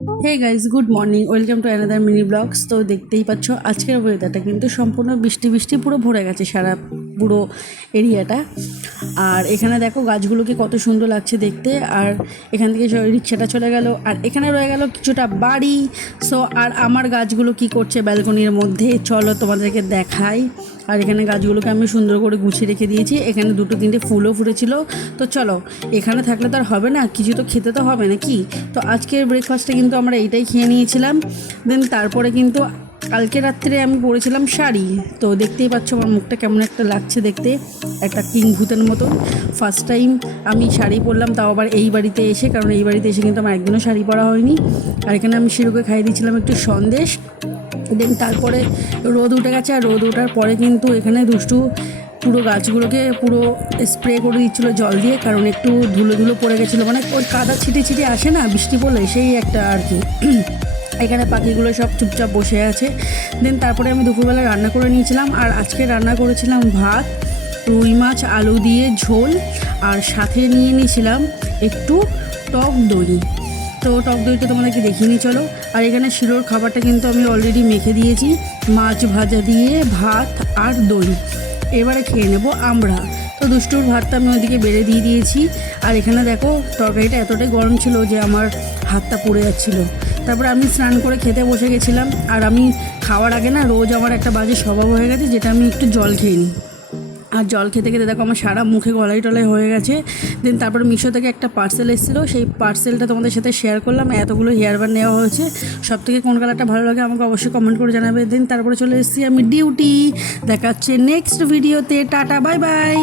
Hey guys, good morning, welcome to another mini blogs. তো দেখতেই পাচ্ছ আজকের ওয়েদারটা কিন্তু সম্পূর্ণ বৃষ্টি বৃষ্টি পুরো ভরে গেছে সারা পুরো এরিয়াটা। আর এখানে দেখো গাছগুলোকে কত সুন্দর লাগছে দেখতে। আর এখান থেকে রিক্সাটা চলে গেল, আর এখানে রয়ে গেল কিছুটা বাড়ি। সো আর আমার গাছগুলো কি করছে ব্যালকনির মধ্যে, চলো তোমাদেরকে দেখাই। আর এখানে গাছগুলোকে আমি সুন্দর করে গুছিয়ে রেখে দিয়েছি। এখানে দুটো তিনটে ফুলও ফুটেছিল। তো চলো, এখানে থাকলে তো আর হবে না, কিছু তো খেতে তো হবে নাকি। তো আজকের ব্রেকফাস্টে কিন্তু আমরা এইটাই খেয়ে নিয়েছিলাম। দেন তারপরে কিন্তু কালকে রাত্রে আমি পরেছিলাম শাড়ি। তো দেখতেই পাচ্ছ আমার মুখটা কেমন একটা লাগছে দেখতে, একটা কিং ভূতের মতন। ফার্স্ট টাইম আমি শাড়ি পরলাম, তাও আবার এই বাড়িতে এসে, কারণ এই বাড়িতে এসে কিন্তু আমার একদিনও শাড়ি পরা হয়নি। আর এখানে আমি শিরুকে খাইয়ে দিয়েছিলাম একটু সন্দেশ। দেন তারপরে রোদ উঠে গেছে, আর রোদ ওঠার পরে কিন্তু এখানে দুষ্টু পুরো গাছগুলোকে পুরো স্প্রে করে দিচ্ছিলো জল দিয়ে, কারণ একটু ধুলো ধুলো পড়ে গেছিলো, মানে ওই কাদা ছিটে ছিটে আসে না বৃষ্টি পড়লে, সেই একটা আর কি। এখানে পাখিগুলো সব চুপচাপ বসে আছে। দেন তারপরে আমি দুপুরবেলা রান্না করে নিয়েছিলাম। আর আজকে রান্না করেছিলাম ভাত, রুই মাছ আলু দিয়ে ঝোল, আর সাথে নিয়ে নিয়েছিলাম একটু টক দই। তো টক দইটা তোমাদেরকে দেখিয়ে নিয়ে চলো। আর এখানে শিরোর খাবারটা কিন্তু আমি অলরেডি মেখে দিয়েছি, মাছ ভাজা দিয়ে ভাত আর দই। এবারে খেয়ে নেব আমরা। তো দুষ্টুর ভাতটা আমি ওইদিকে বেড়ে দিয়ে দিয়েছি। আর এখানে দেখো তরকারিটা এতটাই গরম ছিল যে আমার হাতটা পুড়ে যাচ্ছিলো। তারপরে আমি স্নান করে খেতে বসে গেছিলাম। আর আমি খাওয়ার আগে না, রোজ আমার একটা বাজে স্বভাব হয়ে গেছে, যেটা আমি একটু জল খেয়ে নিই। আর জল খেতে খেতে দেখো আমার সারা মুখে গলাই টলাই হয়ে গেছে। দেন তারপরে মিশো থেকে একটা পার্সেল এসেছিলো, সেই পার্সেলটা তোমাদের সাথে শেয়ার করলাম। এতগুলো হেয়ার ব্যান্ড নেওয়া হয়েছে, সব থেকে কোন কালারটা ভালো লাগে আমাকে অবশ্যই কমেন্ট করে জানাবে। দেন তারপরে চলে এসেছি আমি ডিউটি। দেখা হচ্ছে নেক্সট ভিডিওতে। Tata, bye bye.